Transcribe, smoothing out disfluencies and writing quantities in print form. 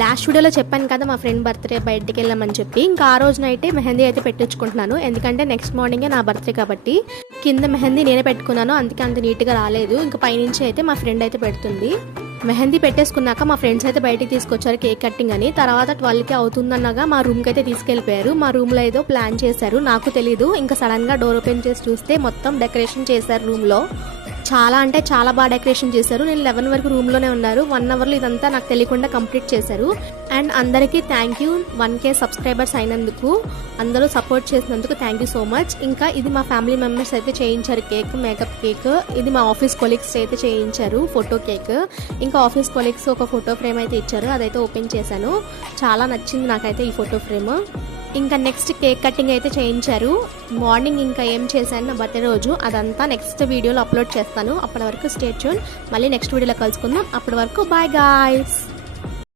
Last వీడియోలో చెప్పాను కదా మా ఫ్రెండ్ బర్త్డే బయటికి వెళ్ళామని చెప్పి, ఇంకా ఆ రోజు నైటే మెహందీ అయితే పెట్టించుకుంటున్నాను. ఎందుకంటే నెక్స్ట్ మార్నింగే నా బర్త్డే కాబట్టి కింద మెహందీ నేనే పెట్టుకున్నాను, అందుకే అంత నీట్గా రాలేదు. ఇంకా పైనుంచి అయితే మా ఫ్రెండ్ అయితే పెడుతుంది. మెహందీ పెట్టేసుకున్నాక మా ఫ్రెండ్స్ అయితే బయటికి తీసుకొచ్చారు కేక్ కట్టింగ్ అని. తర్వాత 12కి అవుతుందన్నగా మా రూమ్కి అయితే తీసుకెళ్ళిపోయారు. మా రూమ్లో ఏదో ప్లాన్ చేశారు, నాకు తెలీదు. ఇంకా సడన్గా డోర్ ఓపెన్ చేసి చూస్తే మొత్తం డెకరేషన్ చేశారు రూమ్లో. చాలా అంటే చాలా బాగా డెకరేషన్ చేశారు. నేను 11 వరకు రూమ్లోనే ఉన్నారు. 1 అవర్లో ఇదంతా నాకు తెలియకుండా కంప్లీట్ చేశారు. అండ్ అందరికీ థ్యాంక్ యూ 1K సబ్స్క్రైబర్స్ అయినందుకు, అందరూ సపోర్ట్ చేసినందుకు థ్యాంక్ యూ సో మచ్. ఇంకా ఇది మా ఫ్యామిలీ మెంబర్స్ అయితే చేయించారు కేక్, మేకప్ కేక్. ఇది మా ఆఫీస్ కొలీగ్స్ అయితే చేయించారు ఫోటో కేక్. ఇంకా ఆఫీస్ కొలీగ్స్ ఒక ఫోటో ఫ్రేమ్ అయితే ఇచ్చారు, అదైతే ఓపెన్ చేశాను. చాలా నచ్చింది నాకైతే ఈ ఫోటో ఫ్రేమ్. ఇంకా నెక్స్ట్ కేక్ కటింగ్ అయితే చేయించారు. మార్నింగ్ ఇంకా ఏం చేశాను నా బర్త్డే రోజు అదంతా నెక్స్ట్ వీడియోలో అప్లోడ్ చేస్తాను. అప్పటి వరకు స్టే ట్యూన్. మళ్ళీ నెక్స్ట్ వీడియోలో కలుసుకుందాం. అప్పటి వరకు బాయ్ గాయ్స్.